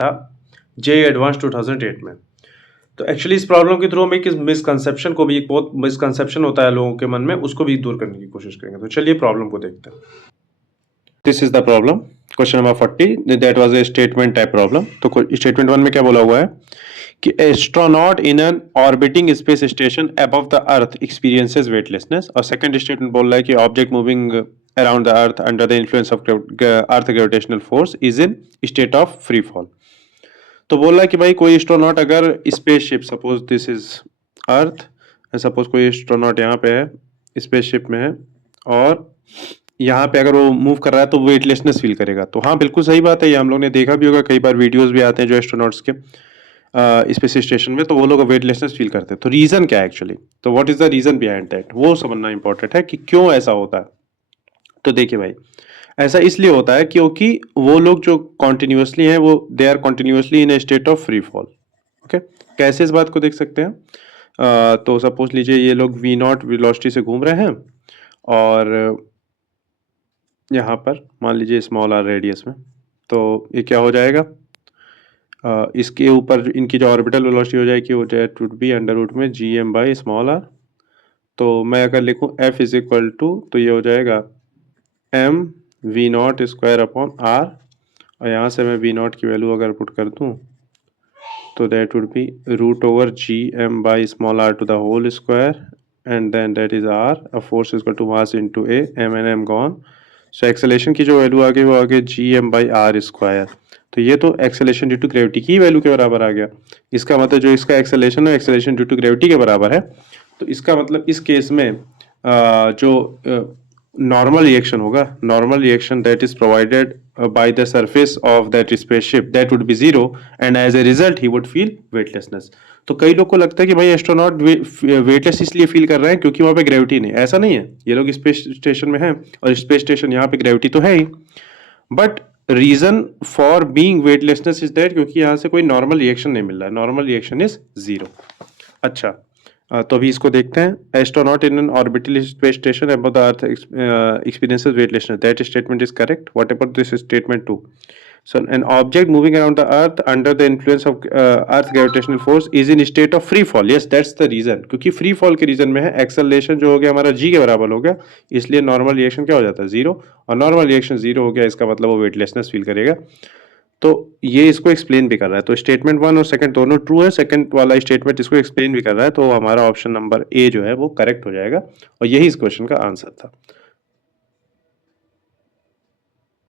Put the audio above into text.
था JEE advance 2008 में। तो एक्चुअली इस प्रॉब्लम के थ्रू हम एक मिसकंसेप्शन को भी, एक बहुत मिसकंसेप्शन होता है लोगों के मन में, उसको भी दूर करने की कोशिश करेंगे। तो चलिए प्रॉब्लम को देखते हैं। This is the problem, question number 40, that was a statement type problem. तो स्टेटमेंट 1 में क्या बोला हुआ है कि astronaut in an orbiting space station above the earth experiences weightlessness. और सेकंड स्टेटमेंट बोल रहा है कि object moving around the earth under the influence of earth gravitational force is in state of free fall. तो बोल रहा है कि भाई कोई एस्ट्रोनॉट अगर spaceship, suppose this is earth, suppose कोई एस्ट्रोनॉट यहाँ पे है, स्पेसशिप में है, और यहाँ पे अगर वो मूव कर रहा है तो वेटलेसनेस फील करेगा। तो हाँ, बिल्कुल सही बात है, ये हम लोग ने देखा भी होगा, कई बार वीडियोस भी आते हैं जो एस्ट्रोनॉट्स के स्पेस स्टेशन में, तो वो लोग वेटलेसनेस फील करते हैं। तो रीजन क्या है एक्चुअली, तो what is the reason behind that, वो समझना इंपॉर्टेंट है कि क्यों ऐसा होता है। तो देखिए भाई, ऐसा इसलिए होता है क्योंकि वो लोग जो कॉन्टिन्यूसली हैं वो they are continuously in a state of free fall. Okay, कैसे इस बात को देख सकते हैं, तो सपोज लीजिए ये लोग वी नॉट वेलोसिटी से घूम रहे हैं, और यहाँ पर मान लीजिए स्मॉल आर रेडियस में, तो ये क्या हो जाएगा, इसके ऊपर इनकी जो ऑर्बिटल वेलोसिटी हो जाएगी वो that would be under root में G M by small R. तो मैं अगर लिखूँ एफ इज इक्वल टू, तो ये हो जाएगा M V naught square upon R, और यहाँ से मैं वी नॉट की वैल्यू अगर पुट कर दूँ तो that would be root over G M by small R to the whole square, and then that is R, a force equal to mass into A, M and M gone. So acceleration की जो value आ गई वो आ गई G M by R square. तो ये तो एक्सेलेरेशन ड्यू टू ग्रेविटी की वैल्यू के बराबर आ गया। इसका मतलब जो इसका एक्सेलेरेशन है एक्सेलेरेशन ड्यू टू ग्रेविटी के बराबर है। तो इसका मतलब इस केस में जो नॉर्मल रिएक्शन होगा, normal reaction that is provided by the surface of that spaceship that would be zero, and as a result he would feel weightlessness। तो कई लोग को लगता है कि भाई एस्ट्रोनॉट वेटलेस इसलिए फील कर रहे हैं क्योंकि वहां पे ग्रेविटी नहीं। ऐसा नहीं है, ये लोग स्पेस स्टेशन में हैं और स्पेस स्टेशन यहाँ पे ग्रेविटी तो है ही, but reason for being weightlessness is that क्योंकि यहाँ से कोई नॉर्मल रिएक्शन नहीं मिल रहा है, नॉर्मल रिएक्शन इज जीरो। अच्छा, तो अभी इसको देखते हैं। Astronaut in an orbital space station above the earth experiences weightlessness, that statement is correct. What about this statement 2? So an object moving around the earth under the influence of earth gravitational force is in state of free fall। yes, that's the reason, क्योंकि free fall के reason में है acceleration जो हो गया हमारा g के बराबर हो गया, इसलिए नॉर्मल रिएक्शन क्या हो जाता है, जीरो, और नॉर्मल रिएक्शन जीरो हो गया, इसका मतलब वो वेटलेसनेस फील करेगा। तो ये इसको एक्सप्लेन भी कर रहा है। तो स्टेटमेंट 1 और सेकंड दोनों ट्रू है, सेकंड वाला स्टेटमेंट इसको एक्सप्लेन भी कर रहा है, तो हमारा ऑप्शन नंबर ए जो है वो करेक्ट हो जाएगा, और यही इस क्वेश्चन का आंसर था।